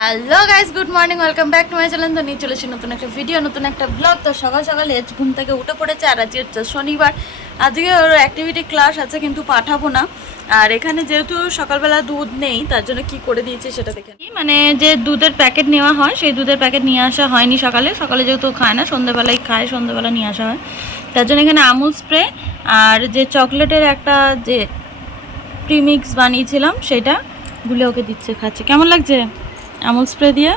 Hello guys, good morning, welcome back to my channel. তো নিয়ে চলেছি নতুন একটা ভিডিও, নতুন একটা ব্লগ। তো সকাল সকাল ঘুম থেকে উঠে পড়েছে। আর আজকে হচ্ছে শনিবার, আজকে ওর অ্যাক্টিভিটি ক্লাস আছে কিন্তু পাঠাবো না। আর এখানে যেহেতু সকালবেলা দুধ নেই, তার জন্য কি করে দিয়েছে সেটা দেখে মানে যে দুধের প্যাকেট নেওয়া হয়, সেই দুধের প্যাকেট নিয়ে আসা হয়নি সকালে। সকালে যেহেতু খায় না, সন্ধ্যাবেলায় খায়, সন্ধ্যাবেলা নিয়ে আসা হয়। তার জন্য এখানে আমুল স্প্রে আর যে চকলেটের একটা যে প্রিমিক্স বানিয়েছিলাম সেটা গুলে ওকে দিচ্ছে, খাচ্ছে। কেমন লাগছে আমুল স্প্রে দিয়ে?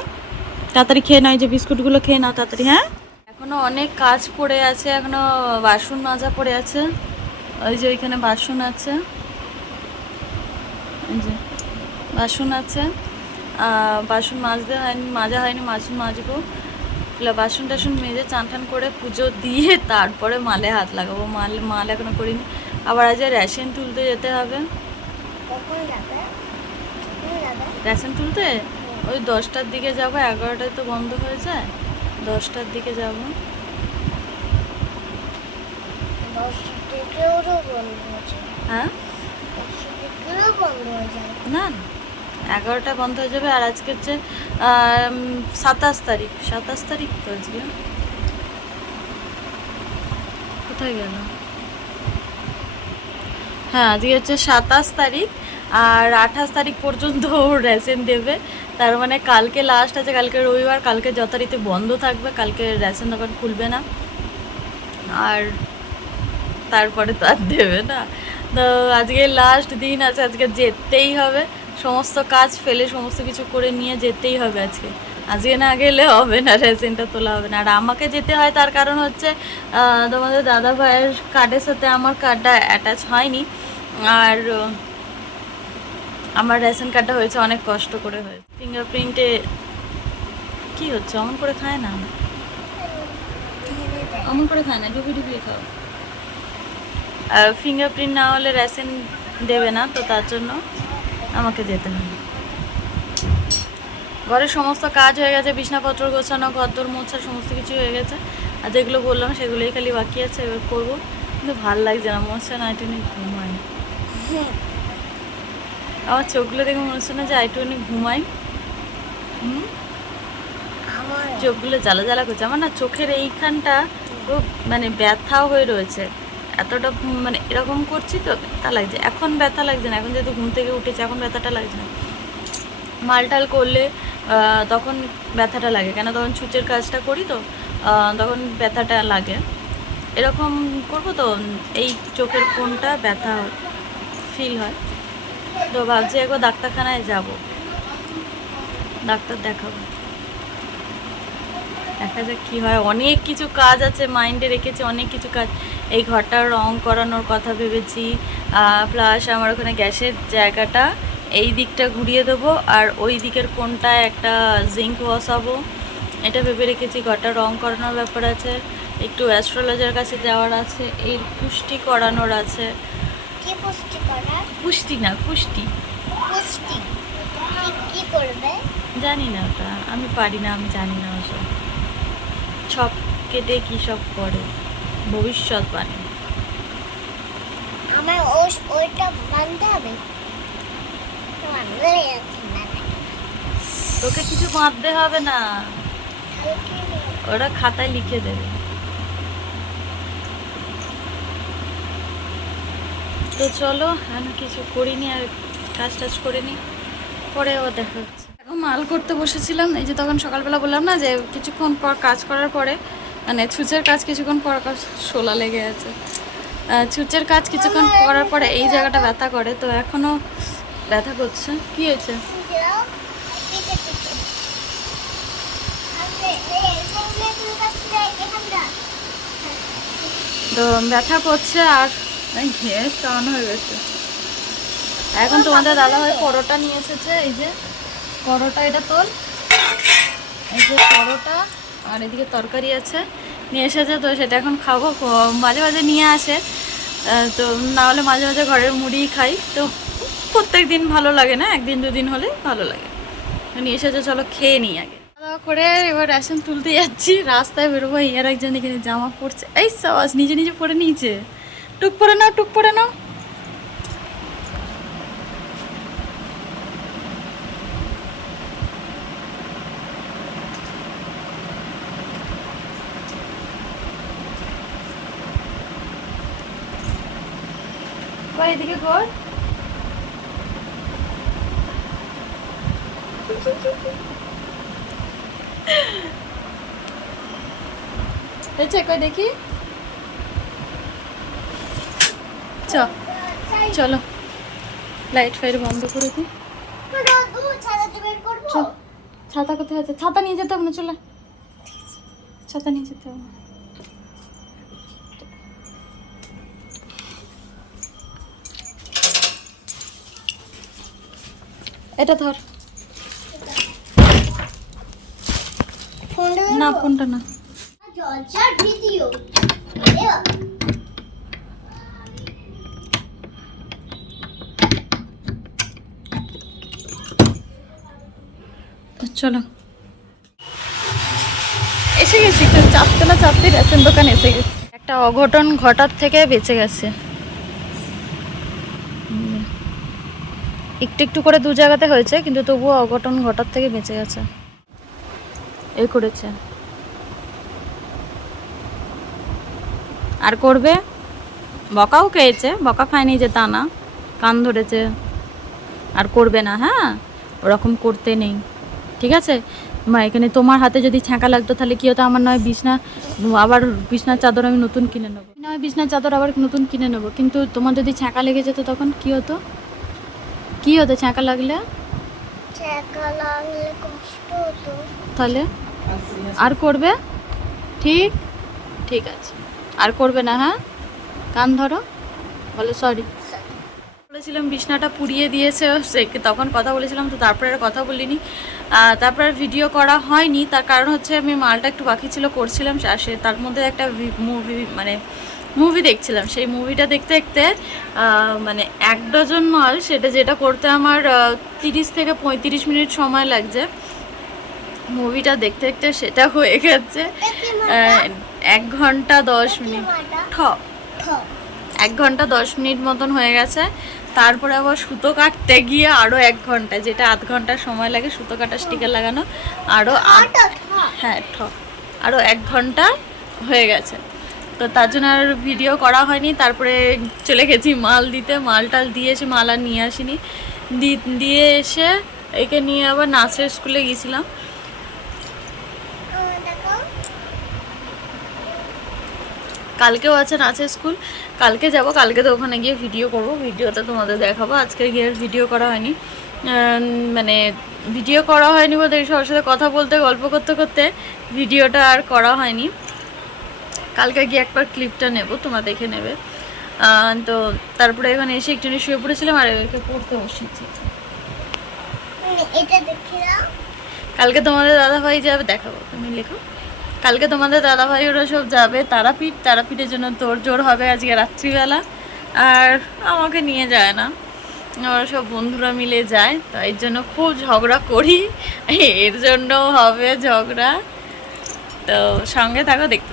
তাড়াতাড়ি খেয়ে নাও, যে বিস্কুটগুলো খেয়ে নাও তাড়াতাড়ি। হ্যাঁ, এখনো অনেক কাজ পড়ে আছে, এখনো বাসন মাজা পড়ে আছে। ওই যে ওইখানে বাসন আছে, এই যে বাসন আছে। বাসন মাজতে হয়নি, মাজা হয়নি, বাসন মাজবো। বাসন টাসন মেজে চান টান করে পুজো দিয়ে তারপরে মালে হাত লাগাবো। মাল এখনো করিনি। আবার আজ রেশন তুলতে যেতে হবে। রেশন তুলতে ওই 10টার দিকে যাবো, 11টায় তো বন্ধ হয়ে যায়, 10টার দিকে যাব। হ্যাঁ, না না, 11টা বন্ধ হয়ে যাবে। আর আজকে হচ্ছে 27 তারিখ, 27 তারিখ তো আজকে। কোথায় গেল? হ্যাঁ, আজকে হচ্ছে 27 তারিখ। আর 28 তারিখ পর্যন্ত রেশন দেবে। তার মানে কালকে লাস্ট আছে, কালকে রবিবার, কালকে যথারীতি বন্ধ থাকবে, কালকে রেশন দোকান খুলবে না। আর তারপরে তো আর দেবে না। তো আজকে লাস্ট দিন আছে, আজকে যেতেই হবে। সমস্ত কাজ ফেলে সমস্ত কিছু করে নিয়ে যেতেই হবে আজকে। আজকে না গেলে হবে না, রেশনটা তোলা হবে না। আর আমাকে যেতে হয়, তার কারণ হচ্ছে তোমাদের দাদা ভাইয়ের কার্ডের সাথে আমার কার্ডটা অ্যাটাচ হয়নি। আর আমার রেশন কার্ডটা হয়েছে অনেক কষ্ট করে, হয়েছে ফিঙ্গারপ্রিন্টে। কি হচ্ছে? অমন করে খায় না, অমন করে খায় না, ডুবি ডুবিয়ে খাও। ফিঙ্গারপ্রিন্ট না হলে রেশন দেবে না, তো তার জন্য আমাকে যেতে হবে। ঘরের সমস্ত কাজ হয়ে গেছে, বিছনাপত্র গোছানো, ঘরদোর মোছা, সমস্ত কিছু হয়ে গেছে। আর যেগুলো বললাম সেগুলোই খালি বাকি আছে, এবার করবো। কিন্তু ভাল লাগছে না, মনে হচ্ছে না একটুখানি ঘুমাই। আমার চোখগুলো দেখে মনে হচ্ছে না যে একটুখানি ঘুমাই। চোখগুলো জ্বালা জ্বালা করছে আমার, না চোখের এইখানটা খুব মানে ব্যথাও হয়ে রয়েছে। এতটা মানে এরকম করছি তো ব্যথা লাগছে। এখন ব্যথা লাগছে না, এখন যেহেতু ঘুম থেকে উঠেছে এখন ব্যথাটা লাগছে না। মালটাল করলে তখন ব্যথাটা লাগে, কেন তখন ছুঁচের কাজটা করি তো, তখন ব্যথাটা লাগে। এরকম করবো তো এই চোখের কোনটা ব্যথা ফিল হয়। তো ভাবছি একবার ডাক্তারখানায় যাব, ডাক্তার দেখাবো, দেখা যাক কী হয়। অনেক কিছু কাজ আছে, মাইন্ডে রেখেছি অনেক কিছু কাজ। এই ঘরটার রং করানোর কথা ভেবেছি, প্লাস আমার ওখানে গ্যাসের জায়গাটা এই দিকটা ঘুরিয়ে দেবো, আর ওই দিকের কোনটায় একটা জিঙ্ক বসাবো, এটা ভেবে রেখেছি। ঘরটা রং করানোর ব্যাপার আছে, একটু অ্যাস্ট্রোলজার কাছে যাওয়ার আছে, এর পুষ্টি করানোর আছে। পুষ্টি না, পুষ্টি। জানি না ওটা, আমি পারি না, আমি জানি না ওসব। ছক কেটে কী সব করে, ভবিষ্যৎবাণী। আমার ওইটা বাঁধতে হবে। তোকে কিছু বাঁধতে হবে না, ওরা খাতায় লিখে দেবে। তো চলো, আমি কিছু করিনি, আর কাজ টাজ করে নি, পরে আবার দেখা হচ্ছে। এখন মাল করতে বসেছিলাম, এই যে তখন সকালবেলা বললাম না যে কিছুক্ষণ পর কাজ করার পরে, মানে ছুঁচের কাজ কিছুক্ষণ পর, শোলা লেগে আছে। ছুঁচের কাজ কিছুক্ষণ করার পরে এই জায়গাটা ব্যথা করে, তো এখনও ব্যথা করছে। কি হয়েছে? তো ব্যথা করছে, আর ঘেয়ে টান হয়ে গেছে। এখন তোমাদের দাদাভাই পরোটা নিয়ে এসেছে, এই যে পরোটা, এটা তোল, এই যে পরোটা, আর এদিকে তরকারি আছে নিয়ে এসেছে। তো সেটা এখন খাবো। মাঝে মাঝে নিয়ে আসে, তো না হলে মাঝে মাঝে ঘরের মুড়িই খাই। তো প্রত্যেক দিন ভালো লাগে না, একদিন দুদিন হলে ভালো লাগে। নিয়ে এসেছে, চলো খেয়ে নিই আগে। খাওয়া দাওয়া করে এবার রেশন তুলতে যাচ্ছি, রাস্তায় বেরোবো। ইয়ার একজন এখানে জামা পরছে, এই সাবাস, নিজে নিজে পরে নিয়েছে। টুক পরে নাও, টুক পরে নাও। এদিকে কর। হয়েছে কই দেখি। চলো লাইট ফাইট বন্ধ করে দিই। চল, ছাতা কোথায় আছে? ছাতা নিয়ে যেতে হবে না, চলে ছাতা নিয়ে যেতে হবে না। এটা ধর না, ফোনটা না। ভিডিও তো চলো এসে গেছি, একটু চাপতে না চাপতে রেশন দোকান এসে গেছি। একটা অঘটন ঘটার থেকে বেঁচে গেছে। একটু একটু করে দু জায়গাতে হয়েছে, কিন্তু তবুও অঘটন ঘটার থেকে বেঁচে গেছে। এই করেছে আর করবে। বকাও খেয়েছে, বকা খায়নি যে তা না, কান ধরেছে। আর করবে না, হ্যাঁ ওরকম করতে নেই, ঠিক আছে? মা এখানে তোমার হাতে যদি ছ্যাঁকা লাগতো তাহলে কি হতো? আমার নয় বিছনা, আবার বিছনার চাদর আমি নতুন কিনে নেবো, নয় বিছনার চাদর আবার নতুন কিনে নেবো, কিন্তু তোমার যদি ছ্যাঁকা লেগে যেত তখন কি হতো? কি হতো ছ্যাঁকা লাগলে? কষ্ট হতো। তাহলে আর করবে? ঠিক ঠিক আছে, আর করবে না, হ্যাঁ? কান ধরো, বলো সরি। বলেছিলাম বিছনাটা পুড়িয়ে দিয়েছে সে, তখন কথা বলেছিলাম তো, তারপরে আর কথা বলিনি। তারপর আর ভিডিও করা হয়নি, তার কারণ হচ্ছে আমি মালটা একটু বাকি ছিল, করছিলাম। আর সে তার মধ্যে একটা মুভি দেখছিলাম। সেই মুভিটা দেখতে দেখতে মানে 1 ডজন মাল, যেটা করতে আমার 30 থেকে 35 মিনিট সময় লাগছে, মুভিটা দেখতে দেখতে সেটা হয়ে গেছে 1 ঘন্টা 10 মিনিট। 1 ঘন্টা 10 মিনিট মতন হয়ে গেছে। তারপরে আবার সুতো কাটতে গিয়ে আরও 1 ঘন্টা, যেটা আধ ঘন্টা সময় লাগে সুতো কাটা, স্টিকার লাগানো, আরও হ্যাঁ আরও 1 ঘন্টা হয়ে গেছে। তো তার জন্য আর ভিডিও করা হয়নি। তারপরে চলে গেছি মাল দিতে, মাল দিয়ে এসে, মাল আর নিয়ে আসিনি, দিয়ে এসে একে নিয়ে আবার নাচের স্কুলে গিয়েছিলাম। কালকেও আছে নাচের স্কুল, কালকে যাব। কালকে তো ওখানে গিয়ে ভিডিও করব, ভিডিওটা তোমাদের দেখাবো। আজকে গিয়ে ভিডিও করা হয়নি, মানে ভিডিও করা হয়নি বলতে সবার সাথে কথা বলতে গল্প করতে করতে ভিডিওটা আর করা হয়নি। কালকে গিয়ে একবার ক্লিপটা নেব, তোমরা দেখে নেবে। তো তারপরে এখানে এসে একটু শুয়ে পড়েছিলাম আর একে পড়তে বসেছি। কালকে তোমাদের দাদাভাই যাবে, দেখাবো, তুমি লেখো। কালকে তোমাদের দাদাভাই ওরা সব যাবে তারাপীঠের জন্য তোড়জোড় হবে আজকে রাত্রিবেলা। আর আমাকে নিয়ে যায় না, ওরা সব বন্ধুরা মিলে যায়, তাই জন্য খুব ঝগড়া করি, এর জন্য হবে ঝগড়া। তো সঙ্গে থাকো, দেখতে